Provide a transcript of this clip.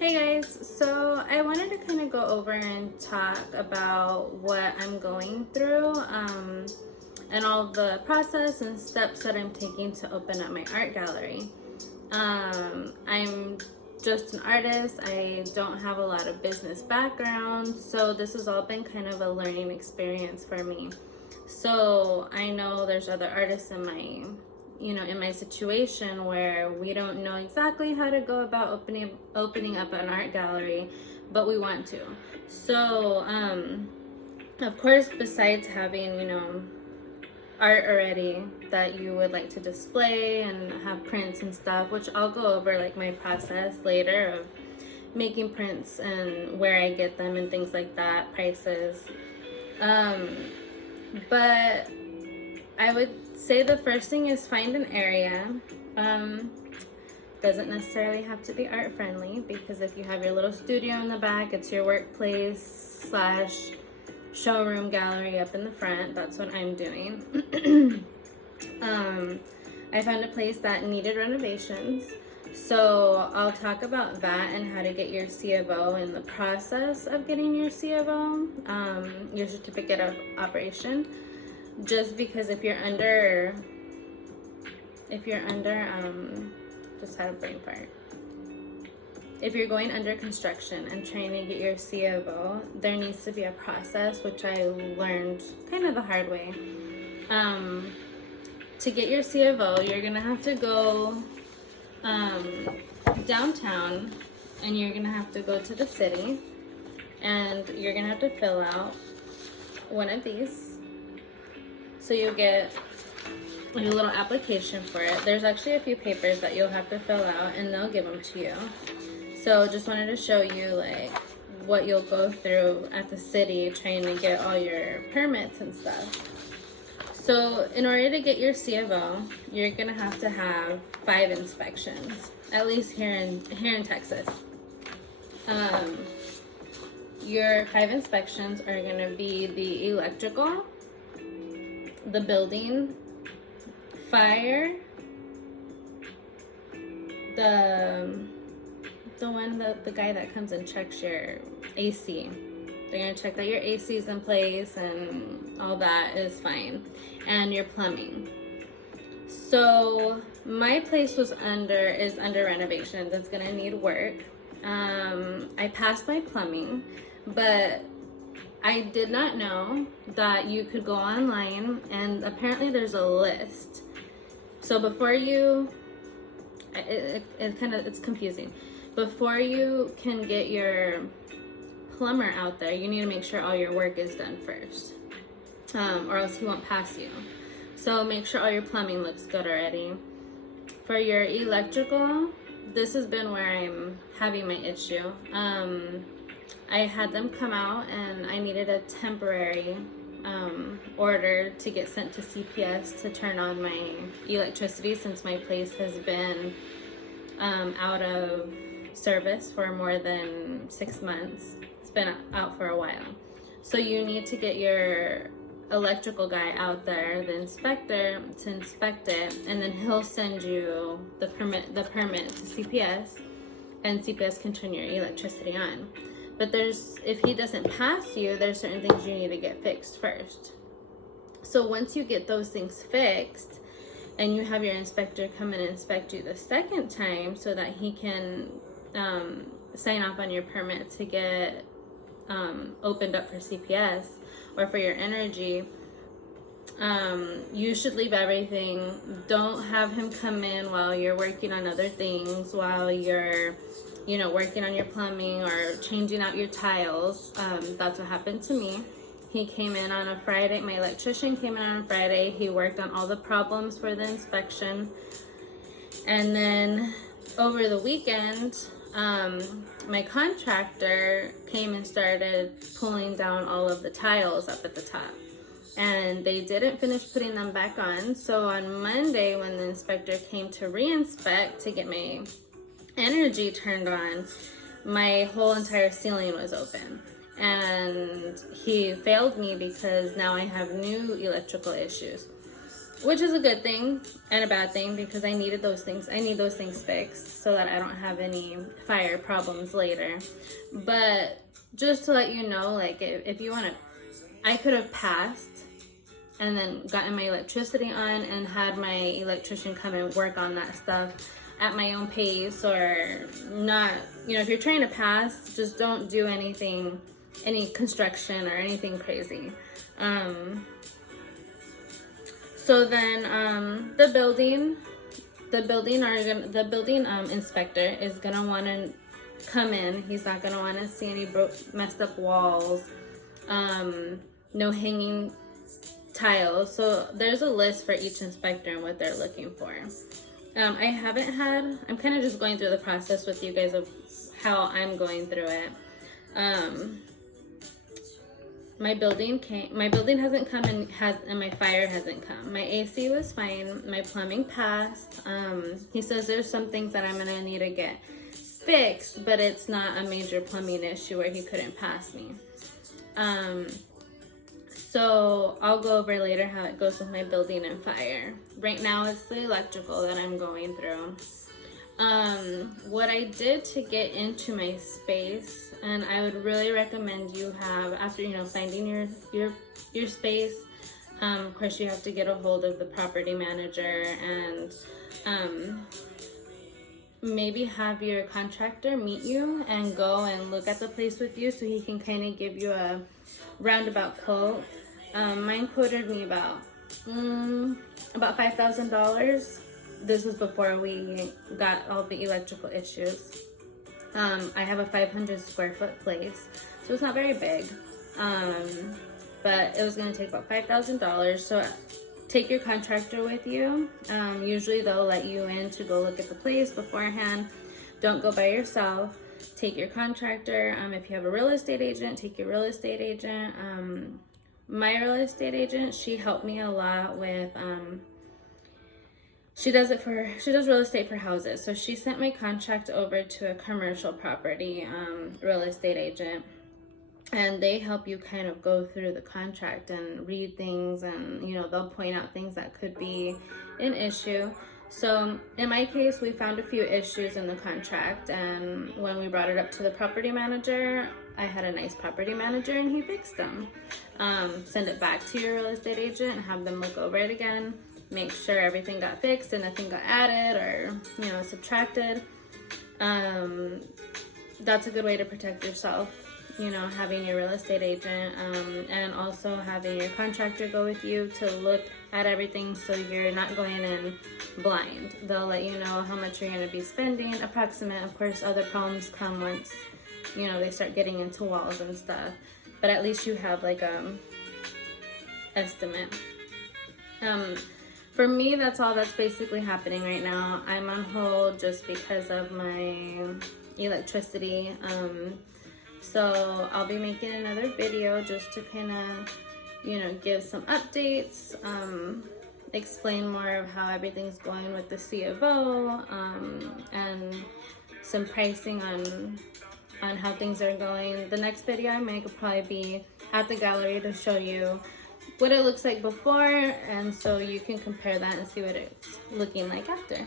Hey guys, so I wanted to kind of go over and talk about what I'm going through and all the process and steps that I'm taking to open up my art gallery. I'm just an artist. I don't have a lot of business background, so this has all been kind of a learning experience for me. So I know there's other artists in my situation where we don't know exactly how to go about opening up an art gallery, but we want to. So of course, besides having art already that you would like to display and have prints and stuff, which I'll go over like my process later of making prints and where I get them and things like that, prices. But I would say the first thing is find an area. Doesn't necessarily have to be art friendly, because if you have your little studio in the back, it's your workplace / showroom gallery up in the front. That's what I'm doing. I found a place that needed renovations, so I'll talk about that and how to get your C of O and the process of getting your C of O, your certificate of operation. Just because if you're under just had a brain fart. If you're going under construction and trying to get your C of O, there needs to be a process, which I learned kind of the hard way. To get your C of O, you're gonna have to go downtown, and you're gonna have to go to the city, and you're gonna have to fill out one of these. So you'll get a little application for it. There's actually a few papers that you'll have to fill out, and they'll give them to you. So just wanted to show you like what you'll go through at the city trying to get all your permits and stuff. So in order to get your C of O, you're gonna have to have 5 inspections, at least here in Texas. Your 5 inspections are gonna be the electrical, the building, fire, the guy that comes and checks your AC. They're gonna check that your AC is in place and all that is fine, and your plumbing. So my place is under renovations. It's gonna need work. I passed my plumbing, but I did not know that you could go online, and apparently there's a list. So before it's confusing. Before you can get your plumber out there, you need to make sure all your work is done first, or else he won't pass you. So make sure all your plumbing looks good already. For your electrical, this has been where I'm having my issue. I had them come out, and I needed a temporary order to get sent to CPS to turn on my electricity, since my place has been out of service for more than 6 months. It's been out for a while. So you need to get your electrical guy out there, the inspector, to inspect it, and then he'll send you the permit to CPS, and CPS can turn your electricity on. But if he doesn't pass you, there's certain things you need to get fixed first. So once you get those things fixed, and you have your inspector come and inspect you the second time so that he can sign off on your permit to get opened up for CPS or for your energy, you should leave everything. Don't have him come in while you're working on other things, while you're working on your plumbing or changing out your tiles. That's what happened to me. He came in on a Friday. My electrician came in on a Friday. He worked on all the problems for the inspection. And then over the weekend, my contractor came and started pulling down all of the tiles up at the top. And they didn't finish putting them back on. So on Monday, when the inspector came to re-inspect to get my energy turned on, my whole entire ceiling was open, and he failed me because now I have new electrical issues. which is a good thing and a bad thing because I needed those things. I need those things fixed so that I don't have any fire problems later. But just to let you know, like if you want to, I could have passed and then gotten my electricity on and had my electrician come and work on that stuff at my own pace, or not, you know, if you're trying to pass, just don't do anything, any construction or anything crazy. So then the building inspector is gonna want to come in. He's not gonna want to see any messed up walls, no hanging tiles. So there's a list for each inspector and what they're looking for. I'm kind of just going through the process with you guys of how I'm going through it. My building hasn't come, and my fire hasn't come. My AC was fine. My plumbing passed. He says there's some things that I'm gonna need to get fixed, but it's not a major plumbing issue where he couldn't pass me. So I'll go over later how it goes with my building and fire. Right now it's the electrical that I'm going through. What I did to get into my space, and I would really recommend you have, after, you know, finding your space, of course you have to get a hold of the property manager and maybe have your contractor meet you and go and look at the place with you so he can kind of give you a roundabout quote. Mine quoted me about $5,000. This was before we got all the electrical issues. I have a 500 square foot place, so it's not very big. But it was gonna take about $5,000. So take your contractor with you. Usually they'll let you in to go look at the place beforehand. Don't go by yourself. Take your contractor. If you have a real estate agent, take your real estate agent. My real estate agent, she helped me a lot with, she does real estate for houses. So she sent my contract over to a commercial property real estate agent, and they help you kind of go through the contract and read things, and, you know, they'll point out things that could be an issue. So in my case, we found a few issues in the contract, and when we brought it up to the property manager, I had a nice property manager and he fixed them. Send it back to your real estate agent and have them look over it again, make sure everything got fixed and nothing got added or, you know, subtracted. That's a good way to protect yourself, you know, having your real estate agent, and also having your contractor go with you to look at everything so you're not going in blind. They'll let you know how much you're going to be spending, approximate. Of course, other problems come once, you know, they start getting into walls and stuff, but at least you have like estimate. For me, that's all that's basically happening right now. I'm on hold just because of my electricity. So I'll be making another video just to kind of, you know, give some updates, explain more of how everything's going with the C of O, and some pricing on how things are going. The next video I make will probably be at the gallery to show you what it looks like before, and so you can compare that and see what it's looking like after.